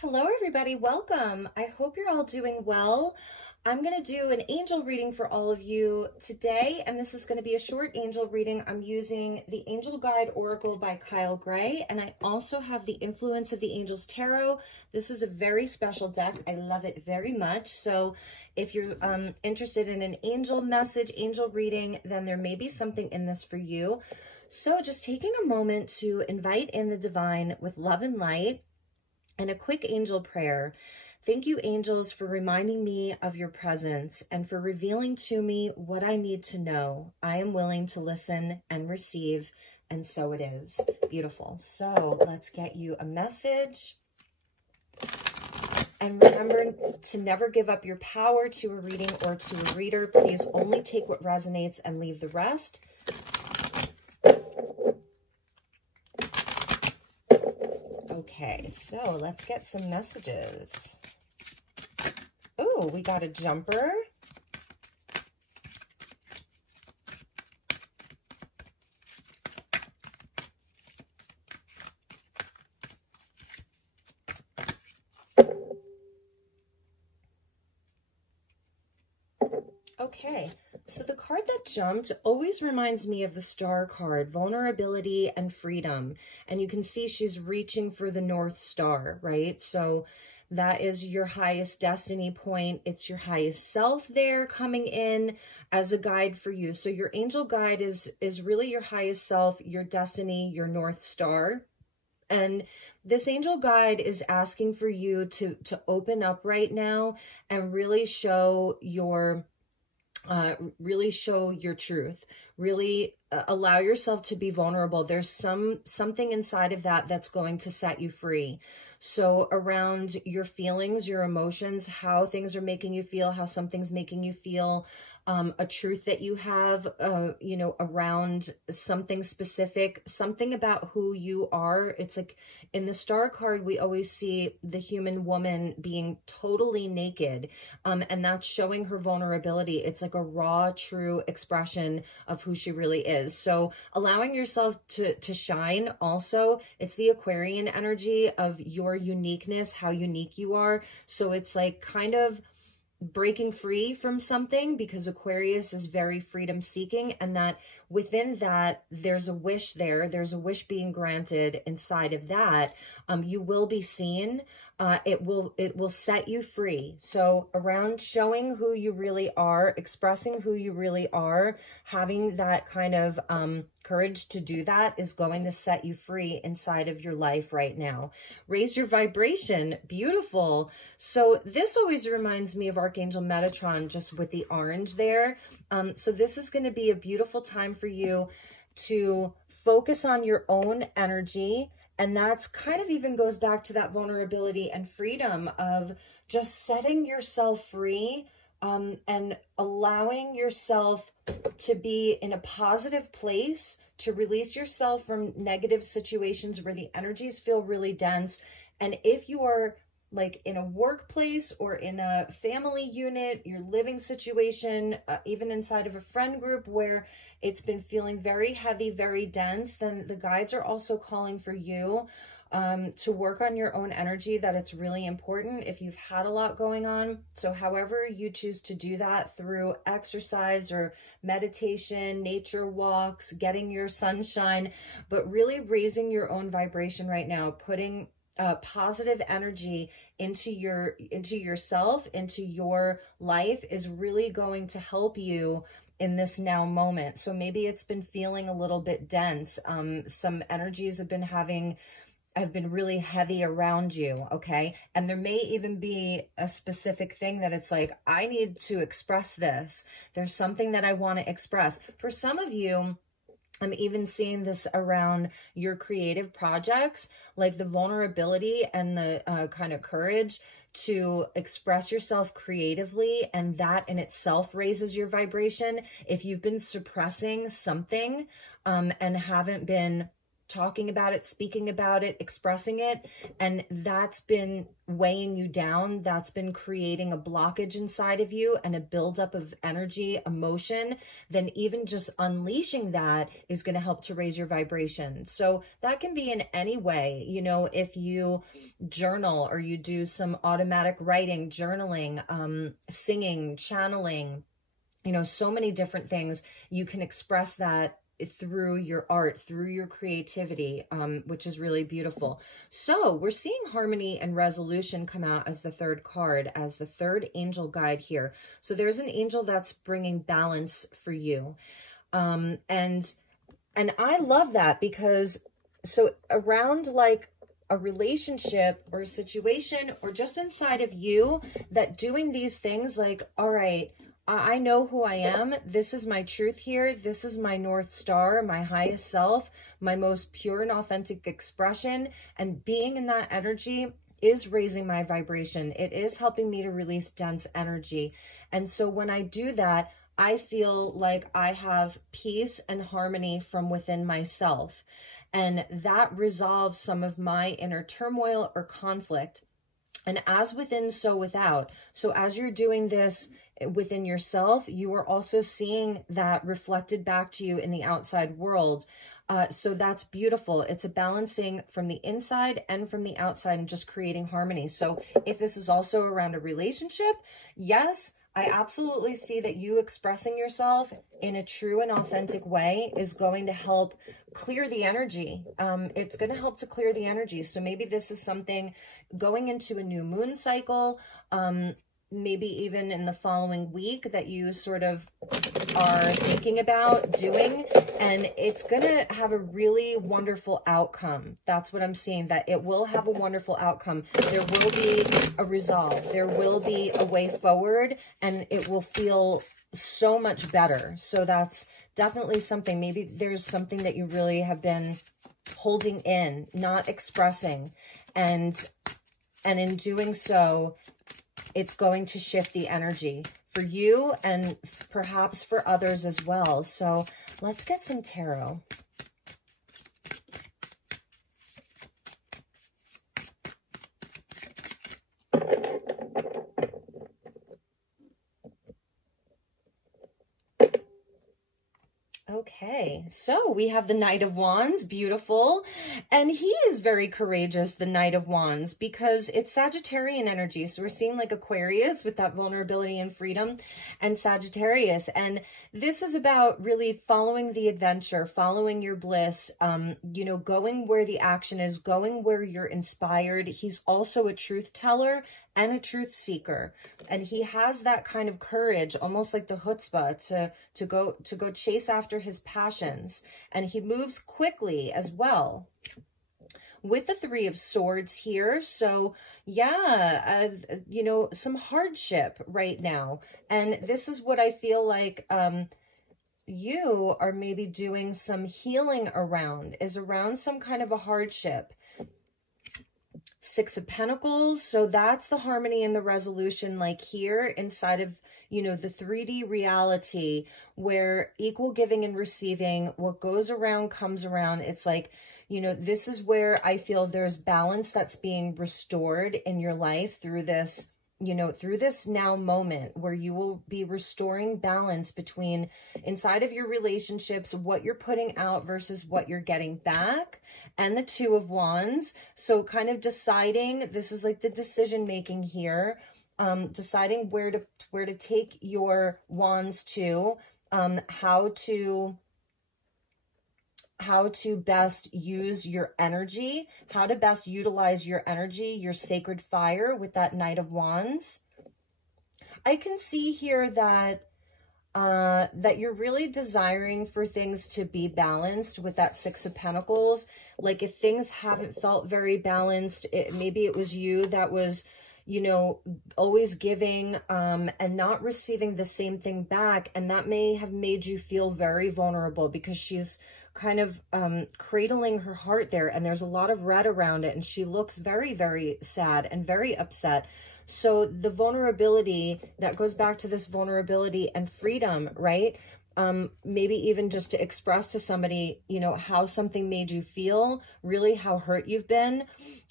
Hello, everybody. Welcome. I hope you're all doing well. I'm going to do an angel reading for all of you today, and this is going to be a short angel reading. I'm using the Angel Guide Oracle by Kyle Gray, and I also have the Influence of the Angels Tarot. This is a very special deck. I love it very much. So if you're interested in an angel message, angel reading, then there may be something in this for you. So just taking a moment to invite in the divine with love and light. And a quick angel prayer. Thank you, angels, for reminding me of your presence and for revealing to me what I need to know. I am willing to listen and receive, and so it is. Beautiful. So let's get you a message. And remember to never give up your power to a reading or to a reader. Please only take what resonates and leave the rest. Okay, so let's get some messages. Oh, we got a jumper. Okay, so the card that jumped always reminds me of the Star card, vulnerability and freedom. And you can see she's reaching for the North Star, right? So that is your highest destiny point. It's your highest self there coming in as a guide for you. So your angel guide is really your highest self, your destiny, your North Star. And this angel guide is asking for you to open up right now and really show your truth, really allow yourself to be vulnerable. There's something inside of that that's going to set you free. So around your feelings, your emotions, how things are making you feel, how something's making you feel, a truth that you have, you know, around something specific, something about who you are. It's like in the Star card, we always see the human woman being totally naked, and that's showing her vulnerability. It's like a raw, true expression of who she really is. So allowing yourself to shine also, it's the Aquarian energy of your uniqueness, how unique you are. So it's like kind of breaking free from something, because Aquarius is very freedom seeking, and that within that there's a wish there. There's a wish being granted inside of that. You will be seen. It will set you free. So around showing who you really are, expressing who you really are, having that kind of courage to do that is going to set you free inside of your life right now. Raise your vibration. Beautiful. So this always reminds me of Archangel Metatron, just with the orange there. So this is going to be a beautiful time for you to focus on your own energy. And that's kind of even goes back to that vulnerability and freedom of just setting yourself free, and allowing yourself to be in a positive place, to release yourself from negative situations where the energies feel really dense. And if you are like in a workplace or in a family unit, your living situation, even inside of a friend group where it's been feeling very heavy, very dense, then the guides are also calling for you to work on your own energy, that it's really important if you've had a lot going on. So however you choose to do that, through exercise or meditation, nature walks, getting your sunshine, but really raising your own vibration right now, putting positive energy into yourself, into your life, is really going to help you in this now moment. So maybe it's been feeling a little bit dense. Some energies have been really heavy around you, okay? And there may even be a specific thing that it's like, I need to express this. There's something that I want to express. For some of you, I'm even seeing this around your creative projects, like the vulnerability and the kind of courage to express yourself creatively, and that in itself raises your vibration. If you've been suppressing something and haven't been talking about it, speaking about it, expressing it, and that's been weighing you down. That's been creating a blockage inside of you and a buildup of energy, emotion, then even just unleashing that is going to help to raise your vibration. So that can be in any way. You know, if you journal or you do some automatic writing, journaling, singing, channeling, you know, so many different things, you can express that through your art, through your creativity, which is really beautiful. So we're seeing harmony and resolution come out as the third card, as the third angel guide here. So there's an angel that's bringing balance for you. And I love that, because so around like a relationship or a situation or just inside of you, that doing these things like, all right, I know who I am. This is my truth here. This is my North Star, my highest self, my most pure and authentic expression. And being in that energy is raising my vibration. It is helping me to release dense energy. And so when I do that, I feel like I have peace and harmony from within myself. And that resolves some of my inner turmoil or conflict. And as within, so without. So as you're doing this within yourself, you are also seeing that reflected back to you in the outside world. So that's beautiful. It's a balancing from the inside and from the outside and just creating harmony. So if this is also around a relationship, yes, I absolutely see that you expressing yourself in a true and authentic way is going to help clear the energy. It's going to help to clear the energy. So maybe this is something going into a new moon cycle, maybe even in the following week that you sort of are thinking about doing, and it's going to have a really wonderful outcome. That's what I'm seeing, that it will have a wonderful outcome. There will be a resolve. There will be a way forward, and it will feel so much better. So that's definitely something. Maybe there's something that you really have been holding in, not expressing, and in doing so, it's going to shift the energy for you and perhaps for others as well. So let's get some tarot. Okay, so we have the Knight of Wands, beautiful, and he is very courageous, the Knight of Wands, because it's Sagittarian energy. So we're seeing like Aquarius with that vulnerability and freedom, and Sagittarius, and this is about really following the adventure, following your bliss, you know, going where the action is, going where you're inspired. He's also a truth teller and a truth seeker, and he has that kind of courage, almost like the chutzpah, to go chase after his passions, and he moves quickly as well with the Three of Swords here. So yeah, you know, some hardship right now, and this is what I feel like you are maybe doing some healing around, is around some kind of a hardship. Six of Pentacles, so that's the harmony and the resolution, like here inside of, you know, the 3D reality where equal giving and receiving, what goes around comes around. It's like, you know, this is where I feel there's balance that's being restored in your life through this, you know, through this now moment where you will be restoring balance between inside of your relationships, what you're putting out versus what you're getting back, and the Two of Wands. So kind of deciding, this is like the decision making here, deciding where to take your wands to, how to best use your energy, how to best utilize your energy, your sacred fire with that Knight of Wands. I can see here that that you're really desiring for things to be balanced with that Six of Pentacles. Like if things haven't felt very balanced, maybe it was you that was, you know, always giving and not receiving the same thing back. And that may have made you feel very vulnerable, because she's kind of cradling her heart there, and there's a lot of red around it, and she looks very, very sad and very upset. So the vulnerability, that goes back to this vulnerability and freedom, right? maybe even just to express to somebody, you know, how something made you feel, really how hurt you've been,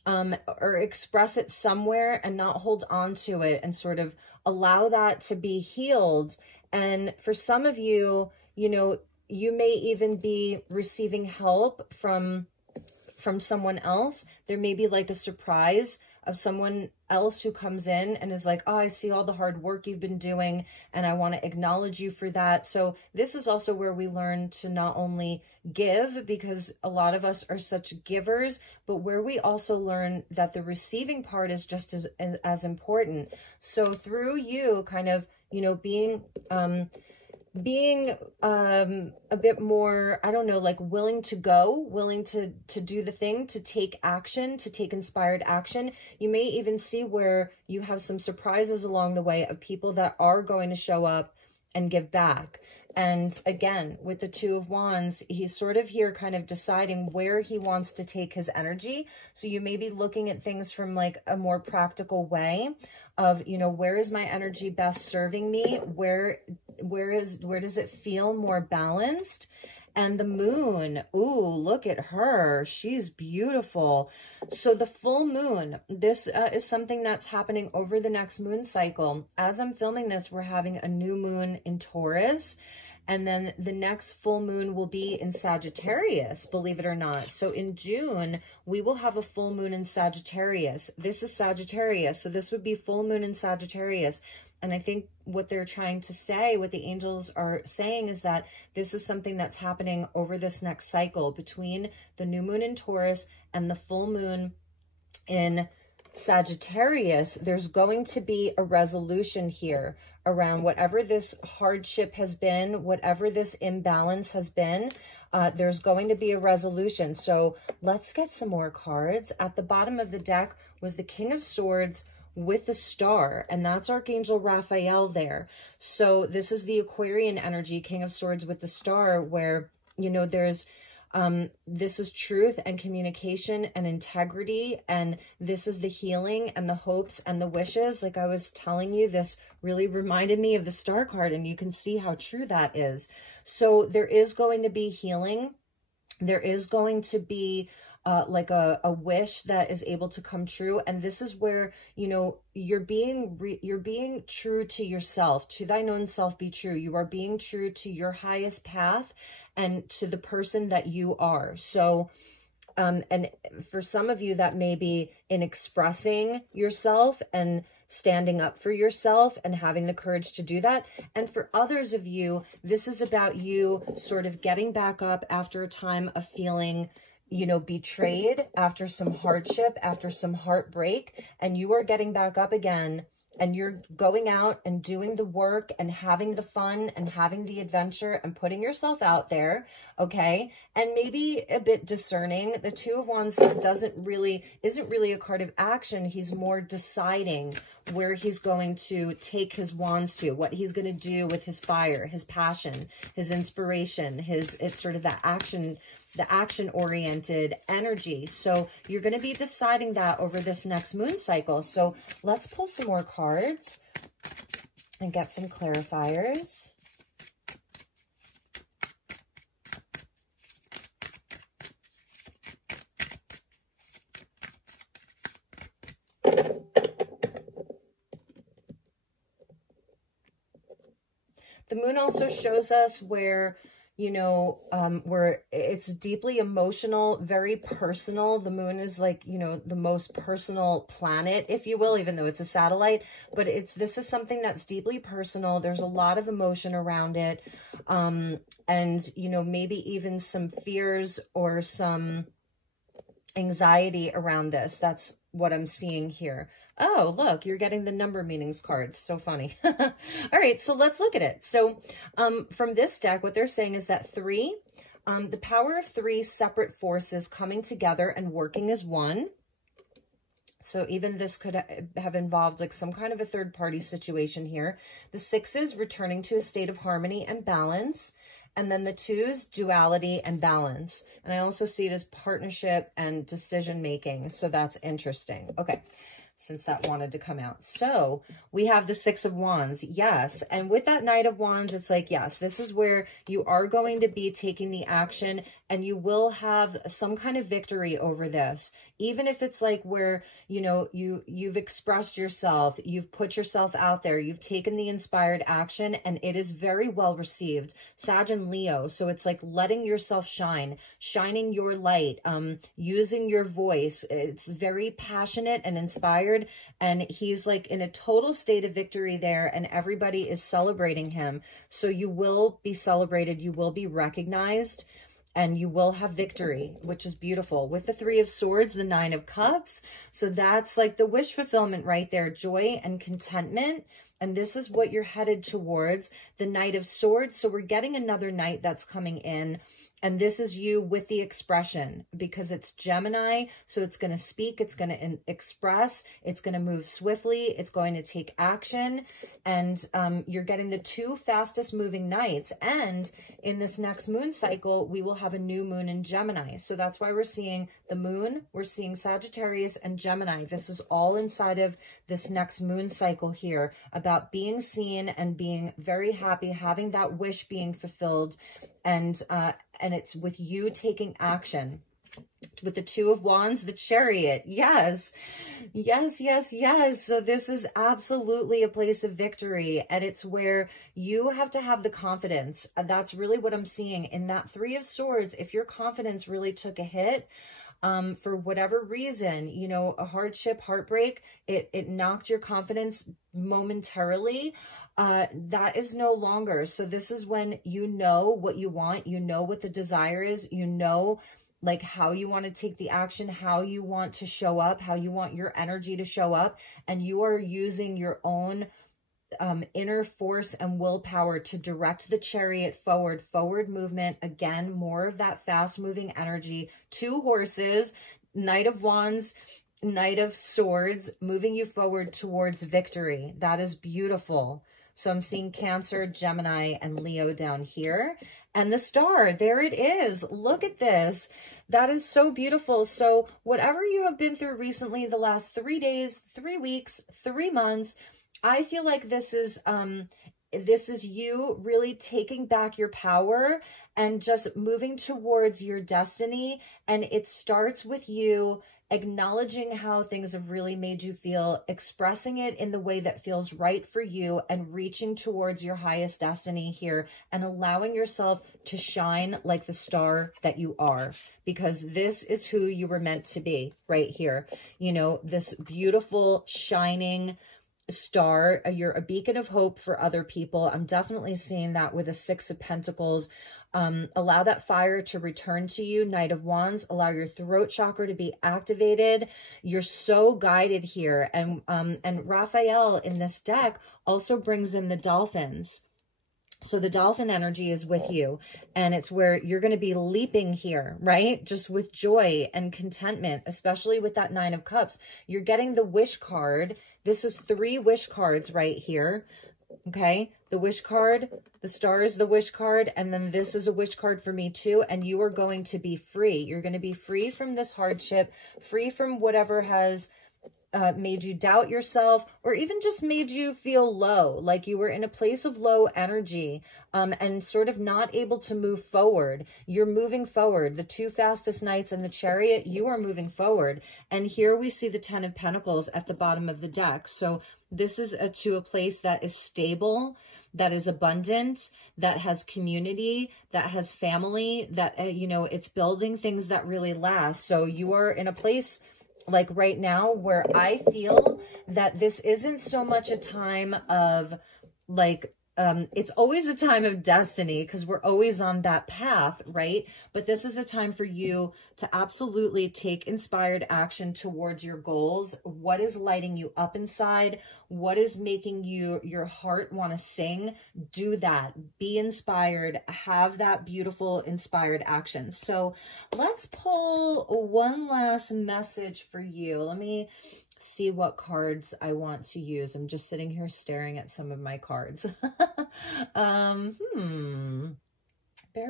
or express it somewhere and not hold on to it, and sort of allow that to be healed. And for some of you, you know, you may even be receiving help from someone else. There may be like a surprise of someone else who comes in and is like, oh, I see all the hard work you've been doing, and I want to acknowledge you for that. So this is also where we learn to not only give, because a lot of us are such givers, but where we also learn that the receiving part is just as important. So through you kind of, you know, being a bit more, I don't know, like willing to go, willing to do the thing, to take action, to take inspired action. You may even see where you have some surprises along the way of people that are going to show up and give back. And again, with the Two of Wands, he's sort of here kind of deciding where he wants to take his energy. So you may be looking at things from like a more practical way of, you know, where is my energy best serving me? Where does it feel more balanced? And the moon, ooh, look at her. She's beautiful. So the full moon, this is something that's happening over the next moon cycle. As I'm filming this, we're having a new moon in Taurus. And then the next full moon will be in Sagittarius, believe it or not. So in June, we will have a full moon in Sagittarius. This is Sagittarius. So this would be full moon in Sagittarius. And I think what they're trying to say, what the angels are saying, is that this is something that's happening over this next cycle between the new moon in Taurus and the full moon in Sagittarius. There's going to be a resolution here around whatever this hardship has been, whatever this imbalance has been. There's going to be a resolution. So let's get some more cards. At the bottom of the deck was the King of Swords with the star, and that's Archangel Raphael there. So this is the Aquarian energy, King of Swords with the star, where, you know, there's this is truth and communication and integrity, and this is the healing and the hopes and the wishes. Like I was telling you, this really reminded me of the star card, and you can see how true that is. So there is going to be healing. There is going to be like a wish that is able to come true. And this is where, you know, you're being true to yourself. To thine own self be true. You are being true to your highest path and to the person that you are. So, and for some of you, that may be in expressing yourself and standing up for yourself and having the courage to do that. And for others of you, this is about you sort of getting back up after a time of feeling, you know, betrayed, after some hardship, after some heartbreak, and you are getting back up again, and you're going out and doing the work and having the fun and having the adventure and putting yourself out there, okay? And maybe a bit discerning. The Two of Wands isn't really a card of action. He's more deciding where he's going to take his wands to, what he's going to do with his fire, his passion, his inspiration, it's sort of that action, the action-oriented energy. So you're going to be deciding that over this next moon cycle. So let's pull some more cards and get some clarifiers. The moon also shows us where, you know, where it's deeply emotional, very personal. The moon is like, you know, the most personal planet, if you will, even though it's a satellite, but this is something that's deeply personal. There's a lot of emotion around it. And, you know, maybe even some fears or some anxiety around this. That's what I'm seeing here. Oh, look, you're getting the number meanings cards. So funny. All right, so let's look at it. So from this deck, what they're saying is that 3, the power of 3 separate forces coming together and working as one. So even this could have involved like some kind of a third-party situation here. The 6s returning to a state of harmony and balance. And then the 2s, duality and balance. And I also see it as partnership and decision-making. So that's interesting. Okay. since that wanted to come out. So we have the Six of Wands. Yes. And with that Knight of Wands, it's like, yes, this is where you are going to be taking the action and you will have some kind of victory over this. Even if it's like where, you know, you've expressed yourself, you've put yourself out there, you've taken the inspired action and it is very well received. Sag and Leo. So it's like letting yourself shine, shining your light, using your voice. It's very passionate and inspired. And he's like in a total state of victory there and everybody is celebrating him. So you will be celebrated. You will be recognized. And you will have victory, which is beautiful. With the Three of Swords, the Nine of Cups. So that's like the wish fulfillment right there. Joy and contentment. And this is what you're headed towards. The Knight of Swords. So we're getting another knight that's coming in. And this is you with the expression because it's Gemini. So it's going to speak. It's going to express. It's going to move swiftly. It's going to take action. And you're getting the two fastest moving knights. And in this next moon cycle, we will have a new moon in Gemini. So that's why we're seeing the moon. We're seeing Sagittarius and Gemini. This is all inside of this next moon cycle here about being seen and being very happy, having that wish being fulfilled. And it's with you taking action. With the Two of Wands, the Chariot. Yes, yes, yes, yes. So this is absolutely a place of victory. And it's where you have to have the confidence. That's really what I'm seeing in that Three of Swords. If your confidence really took a hit, for whatever reason, you know, a hardship, heartbreak, it knocked your confidence momentarily. That is no longer. So this is when you know what you want, you know what the desire is, you know, like how you want to take the action, how you want to show up, how you want your energy to show up. And you are using your own inner force and willpower to direct the Chariot forward movement. Again, more of that fast moving energy. Two horses, Knight of Wands, Knight of Swords, moving you forward towards victory. That is beautiful. So I'm seeing Cancer, Gemini, and Leo down here. And the star, there it is. Look at this. That is so beautiful. So whatever you have been through recently, the last 3 days, 3 weeks, 3 months, I feel like this is you really taking back your power and just moving towards your destiny. And it starts with you acknowledging how things have really made you feel, expressing it in the way that feels right for you, and reaching towards your highest destiny here and allowing yourself to shine like the star that you are, because this is who you were meant to be right here. You know, this beautiful, shining star. You're a beacon of hope for other people. I'm definitely seeing that with a Six of Pentacles. Allow that fire to return to you. Knight of Wands, allow your throat chakra to be activated. You're so guided here. And Raphael in this deck also brings in the dolphins. So the dolphin energy is with you, and it's where you're going to be leaping here, right? Just with joy and contentment, especially with that Nine of Cups. You're getting the wish card. This is 3 wish cards right here. Okay, the wish card, the star is the wish card, and then this is a wish card for me too, and you are going to be free. You're going to be free from this hardship, free from whatever has made you doubt yourself, or even just made you feel low, like you were in a place of low energy and sort of not able to move forward. You're moving forward. The 2 fastest knights and the Chariot, you are moving forward. And here we see the 10 of Pentacles at the bottom of the deck. So this is to a place that is stable, that is abundant, that has community, that has family, that, you know, it's building things that really last. So you are in a place like right now where I feel that this isn't so much a time of like, it's always a time of destiny because we're always on that path, right? But this is a time for you to absolutely take inspired action towards your goals. What is lighting you up inside? What is making your heart want to sing? Do that. Be inspired. Have that beautiful inspired action. So let's pull one last message for you. Let me see what cards I want to use. I'm just sitting here staring at some of my cards. Bear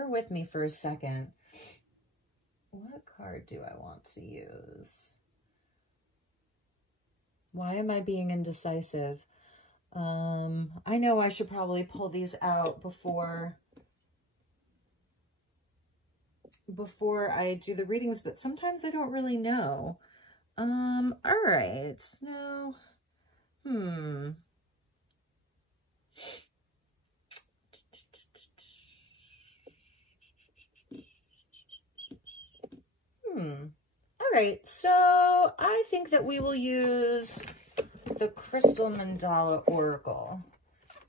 with me for a second. What card do I want to use? Why am I being indecisive? I know I should probably pull these out before I do the readings, but sometimes I don't really know. All right. No. All right, so I think that we will use the Crystal Mandala Oracle.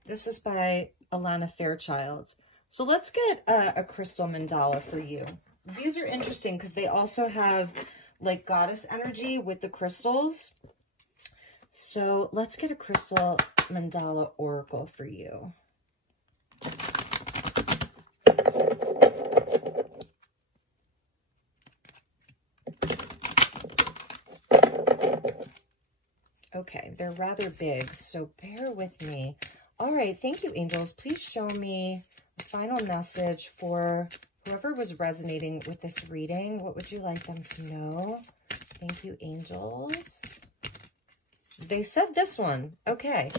This is by Alana Fairchild. So let's get a Crystal Mandala for you. These are interesting because they also have like goddess energy with the crystals. So let's get a Crystal Mandala Oracle for you. Okay, they're rather big, so bear with me. All right, thank you, angels. Please show me a final message for whoever was resonating with this reading. What would you like them to know? Thank you, angels. They said this one. Okay.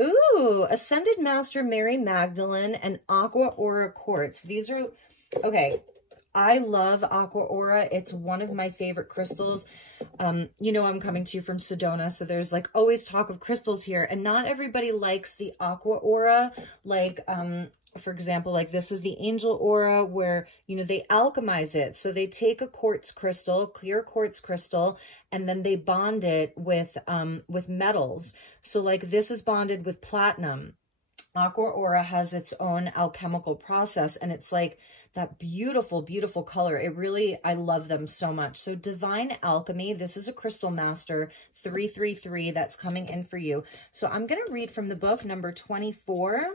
Ooh, Ascended Master Mary Magdalene and Aqua Aura Quartz. These are, okay, I love Aqua Aura. It's one of my favorite crystals. You know, I'm coming to you from Sedona, so there's like always talk of crystals here, and not everybody likes the Aqua Aura. Like, for example, like this is the Angel Aura where, you know, they alchemize it. So they take a quartz crystal, clear quartz crystal, and then they bond it with metals. So like this is bonded with platinum. Aqua Aura has its own alchemical process, and it's like that beautiful, beautiful color. It really, I love them so much. So Divine Alchemy, this is a Crystal Master 333 that's coming in for you. So I'm going to read from the book number 24.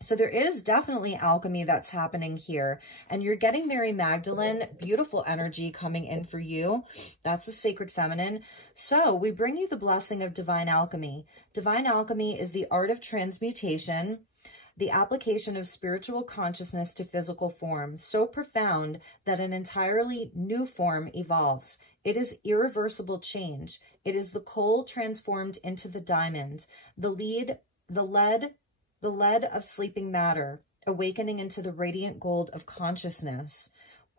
So there is definitely alchemy that's happening here. And you're getting Mary Magdalene, beautiful energy coming in for you. That's the sacred feminine. So we bring you the blessing of divine alchemy. Divine alchemy is the art of transmutation, the application of spiritual consciousness to physical form, so profound that an entirely new form evolves. It is irreversible change. It is the coal transformed into the diamond, the lead of sleeping matter, awakening into the radiant gold of consciousness.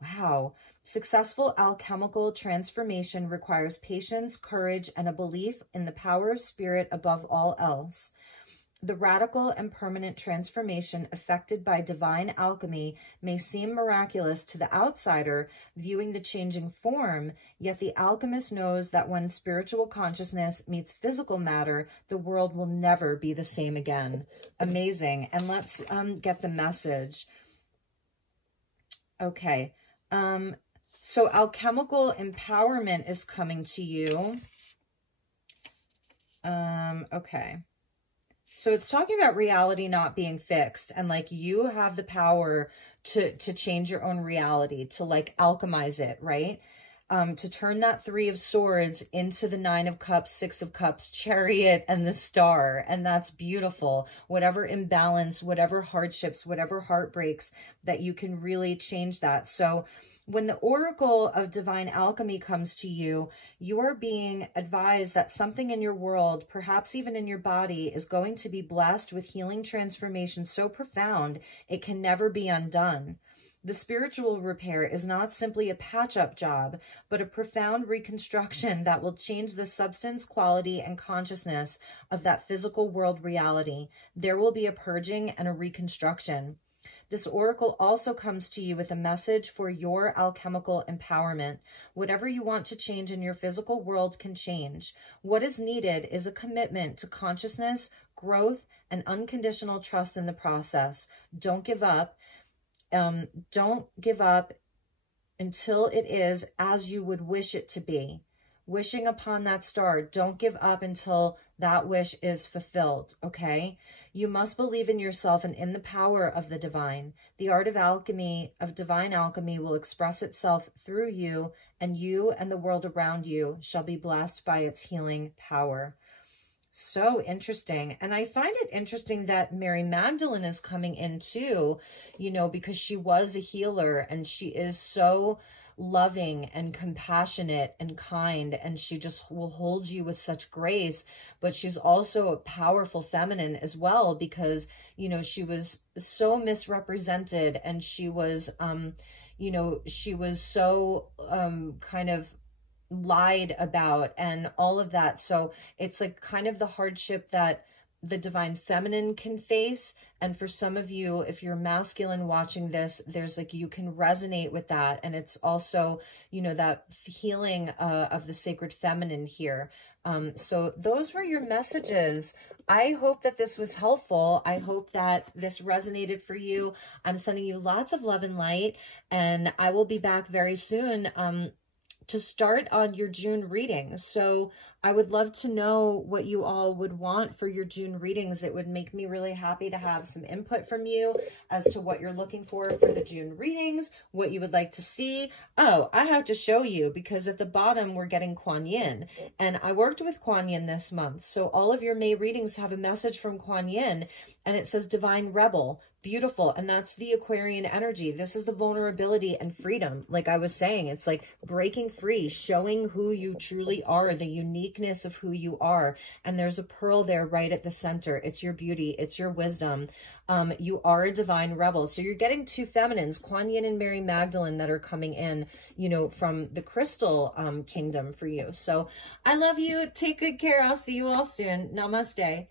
Wow. Successful alchemical transformation requires patience, courage, and a belief in the power of spirit above all else. The radical and permanent transformation effected by divine alchemy may seem miraculous to the outsider viewing the changing form, yet the alchemist knows that when spiritual consciousness meets physical matter, the world will never be the same again. Amazing. And let's get the message. Okay. So alchemical empowerment is coming to you. Okay. So it's talking about reality not being fixed, and like you have the power to change your own reality, to like alchemize it, right? To turn that 3 of Swords into the 9 of Cups, 6 of Cups, Chariot, and the Star. And that's beautiful. Whatever imbalance, whatever hardships, whatever heartbreaks, that you can really change that. So when the Oracle of Divine Alchemy comes to you, you are being advised that something in your world, perhaps even in your body, is going to be blessed with healing transformation so profound it can never be undone. The spiritual repair is not simply a patch-up job, but a profound reconstruction that will change the substance, quality, and consciousness of that physical world reality. There will be a purging and a reconstruction. This oracle also comes to you with a message for your alchemical empowerment. Whatever you want to change in your physical world can change. What is needed is a commitment to consciousness, growth, and unconditional trust in the process. Don't give up. Don't give up until it is as you would wish it to be. Wishing upon that star, don't give up until that wish is fulfilled, okay? You must believe in yourself and in the power of the divine. The art of alchemy, of divine alchemy, will express itself through you and the world around you shall be blessed by its healing power. So interesting. And I find it interesting that Mary Magdalene is coming in too, you know, because she was a healer and she is so loving and compassionate and kind, and she just will hold you with such grace. But she's also a powerful feminine as well, because, you know, she was so misrepresented, and she was, you know, she was so kind of lied about and all of that. So it's like kind of the hardship that the divine feminine can face. And for some of you, if you're masculine watching this, there's like, you can resonate with that. And it's also, you know, that healing of the sacred feminine here. So those were your messages. I hope that this was helpful. I hope that this resonated for you. I'm sending you lots of love and light, and I will be back very soon to start on your June readings. So I would love to know what you all would want for your June readings. It would make me really happy to have some input from you as to what you're looking for the June readings, what you would like to see. Oh, I have to show you, because at the bottom we're getting Kuan Yin, and I worked with Kuan Yin this month. So all of your May readings have a message from Kuan Yin, and it says Divine Rebel. Beautiful. And that's the Aquarian energy. This is the vulnerability and freedom. Like I was saying, it's like breaking free, showing who you truly are, the uniqueness of who you are. And there's a pearl there right at the center. It's your beauty. It's your wisdom. You are a divine rebel. So you're getting two feminines, Kuan Yin and Mary Magdalene, that are coming in, you know, from the crystal kingdom for you. So I love you. Take good care. I'll see you all soon. Namaste.